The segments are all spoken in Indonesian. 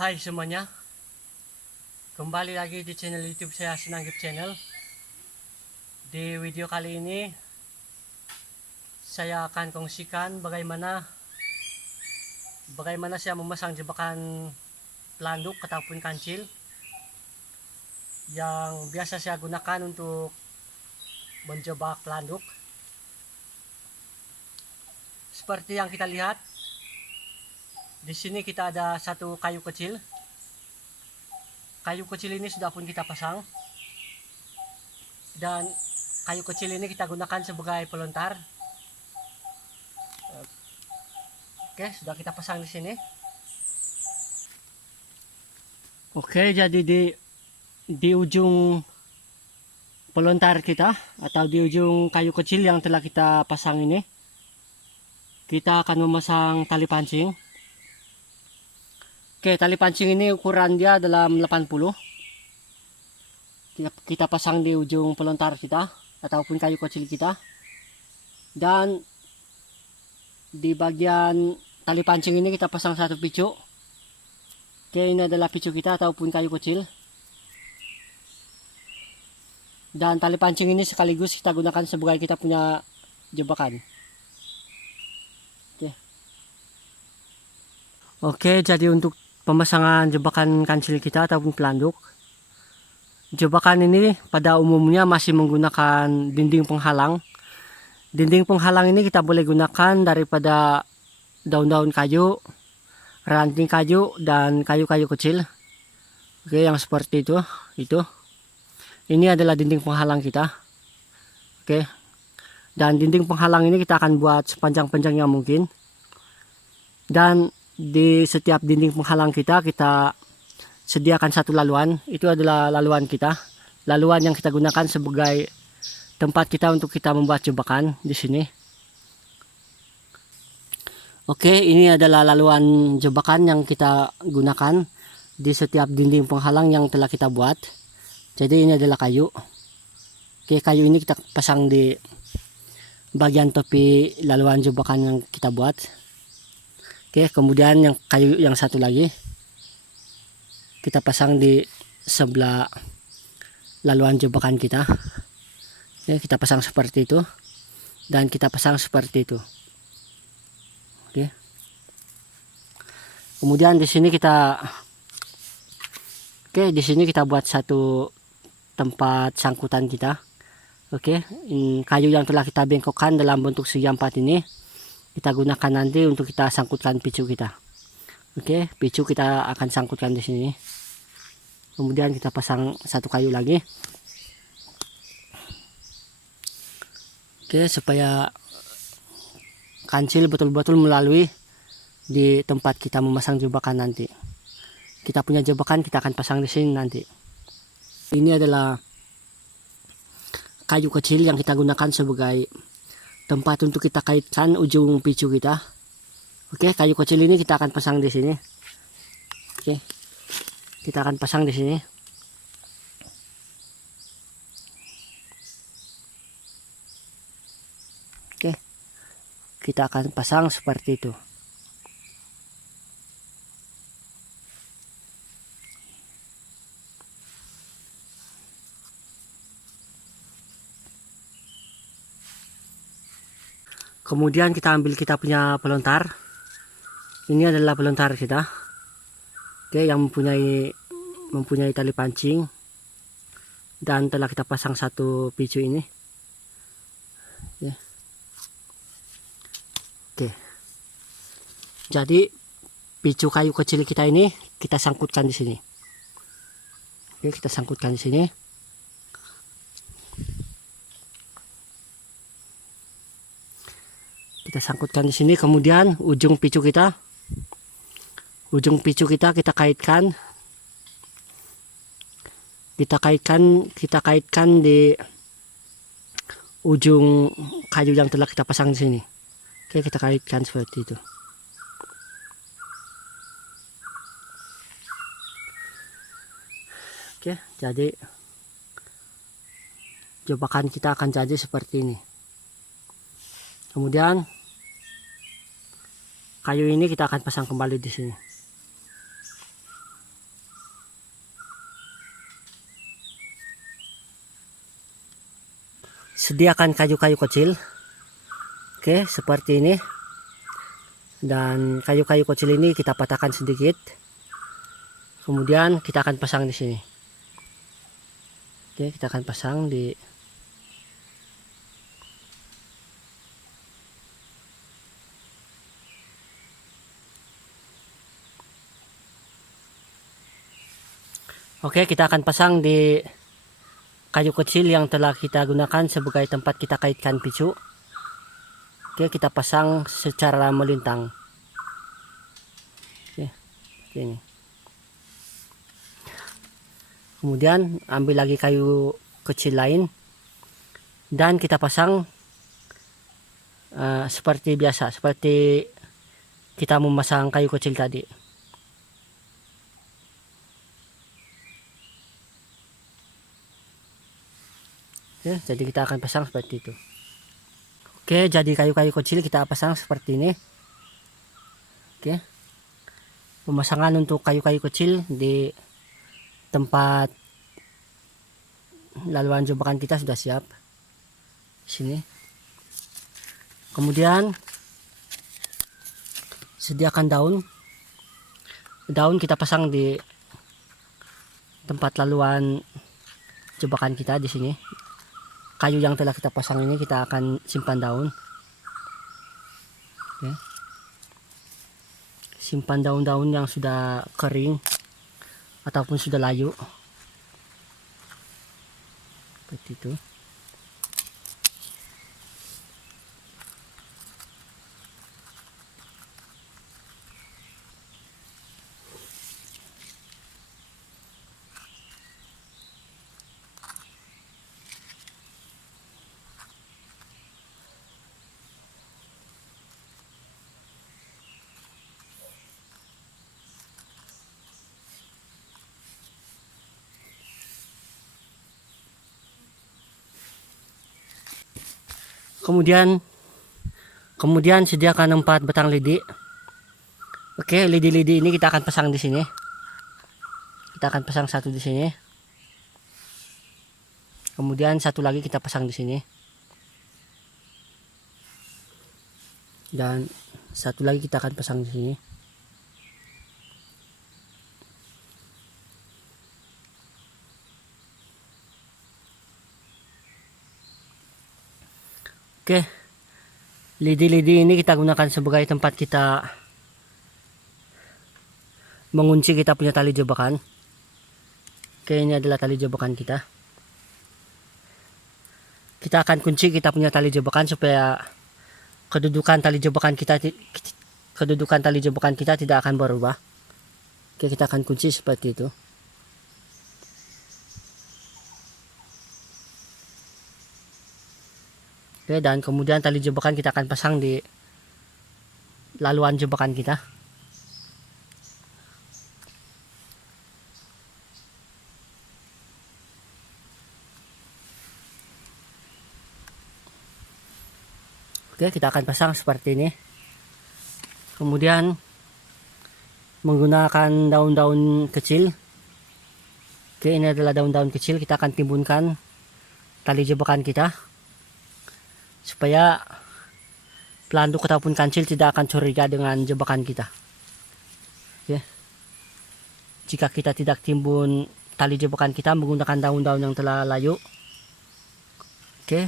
Hai semuanya, kembali lagi di channel YouTube saya Sinanggip Channel. Di video kali ini saya akan kongsikan bagaimana saya memasang jebakan pelanduk ataupun kancil yang biasa saya gunakan untuk menjebak pelanduk. Seperti yang kita lihat, di sini kita ada satu kayu kecil. Kayu kecil ini sudah pun kita pasang, dan kayu kecil ini kita gunakan sebagai pelontar. Oke, sudah kita pasang di sini. Oke, jadi di ujung pelontar kita atau di ujung kayu kecil yang telah kita pasang ini, kita akan memasang tali pancing. Oke, tali pancing ini ukuran dia dalam 80. Kita pasang di ujung pelontar kita ataupun kayu kecil kita. Dan di bagian tali pancing ini kita pasang satu picu. Oke, ini adalah picu kita ataupun kayu kecil. Dan tali pancing ini sekaligus kita gunakan sebagai kita punya jebakan. Oke, jadi untuk pemasangan jebakan kancil kita ataupun pelanduk, jebakan ini pada umumnya masih menggunakan dinding penghalang. Dinding penghalang ini kita boleh gunakan daripada daun-daun kayu, ranting kayu, dan kayu-kayu kecil. Oke, yang seperti itu. Ini adalah dinding penghalang kita. Oke. Dan dinding penghalang ini kita akan buat sepanjang-panjangnya mungkin. Dan di setiap dinding penghalang kita sediakan satu laluan. Itu adalah laluan kita. Laluan yang kita gunakan sebagai tempat kita untuk kita membuat jebakan di sini. Oke, ini adalah laluan jebakan yang kita gunakan di setiap dinding penghalang yang telah kita buat. Jadi ini adalah kayu. Oke, kayu ini kita pasang di bagian topi laluan jebakan yang kita buat. Oke, kemudian yang kayu yang satu lagi kita pasang di sebelah laluan jebakan kita. Oke, kita pasang seperti itu dan kita pasang seperti itu. Oke. Kemudian di sini di sini kita buat satu tempat sangkutan kita. Oke, kayu yang telah kita bengkokkan dalam bentuk segi empat ini kita gunakan nanti untuk kita sangkutkan picu kita. Oke, picu kita akan sangkutkan di sini. Kemudian kita pasang satu kayu lagi. Oke, supaya kancil betul-betul melalui di tempat kita memasang jebakan nanti. Kita punya jebakan kita akan pasang di sini nanti. Ini adalah kayu kecil yang kita gunakan sebagai tempat untuk kita kaitkan ujung picu kita. Oke, kayu kecil ini kita akan pasang di sini. Oke, kita akan pasang di sini. Oke, kita akan pasang seperti itu. Kemudian kita ambil kita punya pelontar. Ini adalah pelontar kita. Oke, yang mempunyai tali pancing dan telah kita pasang satu picu ini. Oke. Jadi picu kayu kecil kita ini kita sangkutkan di sini. Oke, kita sangkutkan di sini. Kita sangkutkan di sini, kemudian ujung picu kita kita kaitkan. Kita kaitkan di ujung kayu yang telah kita pasang di sini. Oke, kita kaitkan seperti itu. Oke, jadi jebakan kita akan jadi seperti ini. Kemudian kayu ini kita akan pasang kembali di sini. sediakan kayu-kayu kecil. Oke, seperti ini. Dan kayu-kayu kecil ini kita patahkan sedikit. Kemudian kita akan pasang di sini. Oke, kita akan pasang di Oke, kita akan pasang di kayu kecil yang telah kita gunakan sebagai tempat kita kaitkan picu. Oke, kita pasang secara melintang. Oke, ini. Kemudian ambil lagi kayu kecil lain dan kita pasang seperti biasa, seperti kita memasang kayu kecil tadi. Oke, jadi kita akan pasang seperti itu. Oke, jadi kayu-kayu kecil kita pasang seperti ini. Oke, pemasangan untuk kayu-kayu kecil di tempat laluan jebakan kita sudah siap. Sini. Kemudian sediakan daun. Daun kita pasang di tempat laluan jebakan kita di sini. Kayu yang telah kita pasang ini kita akan simpan daun. Oke. Simpan daun-daun yang sudah kering ataupun sudah layu. Seperti itu. Kemudian sediakan 4 batang lidi. Oke, lidi-lidi ini kita akan pasang di sini. Kita akan pasang satu di sini. Kemudian satu lagi kita pasang di sini. Dan satu lagi kita akan pasang di sini. Oke, lidi-lidi ini kita gunakan sebagai tempat kita mengunci kita punya tali jebakan. Oke, ini adalah tali jebakan kita. Kita akan kunci kita punya tali jebakan supaya kedudukan tali jebakan kita tidak akan berubah. Oke, kita akan kunci seperti itu. Oke, dan kemudian tali jebakan kita akan pasang di laluan jebakan kita. Oke, kita akan pasang seperti ini. Kemudian menggunakan daun-daun kecil. Oke, ini adalah daun-daun kecil. Kita akan timbunkan tali jebakan kita supaya pelanduk ataupun kancil tidak akan curiga dengan jebakan kita. Oke. Jika kita tidak timbun tali jebakan kita menggunakan daun-daun yang telah layu, oke,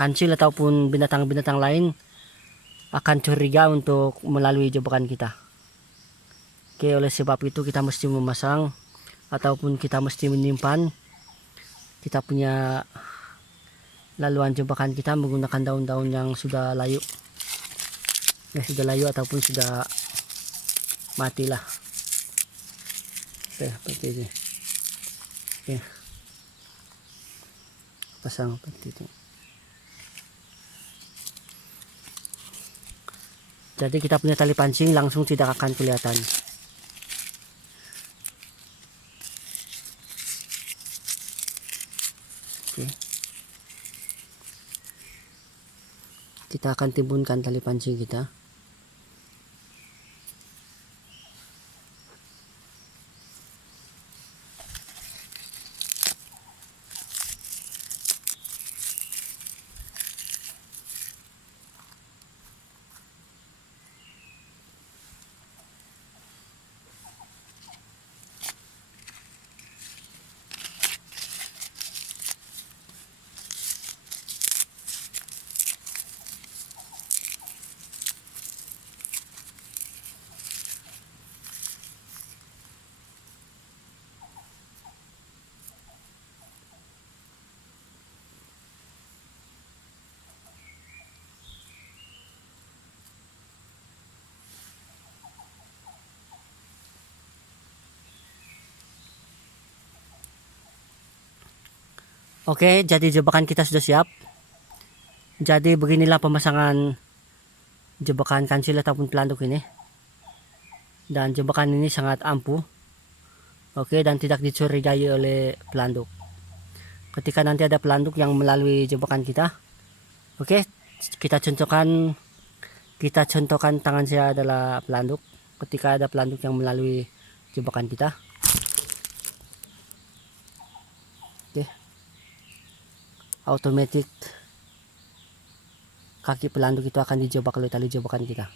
kancil ataupun binatang-binatang lain akan curiga untuk melalui jebakan kita. Oke, oleh sebab itu kita mesti memasang ataupun kita mesti menyimpan kita punya laluan jebakan kita menggunakan daun-daun yang sudah layu. Ya, sudah layu ataupun sudah matilah. Oke, seperti ini. Oke. Pasang seperti itu. Jadi kita punya tali pancing langsung tidak akan kelihatan. Oke. Kita akan timbunkan tali pancing kita. Oke, jadi jebakan kita sudah siap. Jadi beginilah pemasangan jebakan kancil ataupun pelanduk ini. Dan jebakan ini sangat ampuh. Oke, dan tidak dicurigai oleh pelanduk. Ketika nanti ada pelanduk yang melalui jebakan kita, oke, kita contohkan tangan saya adalah pelanduk. Ketika ada pelanduk yang melalui jebakan kita, oke, automatic kaki pelanduk itu akan dijebak oleh tali jebakan kita.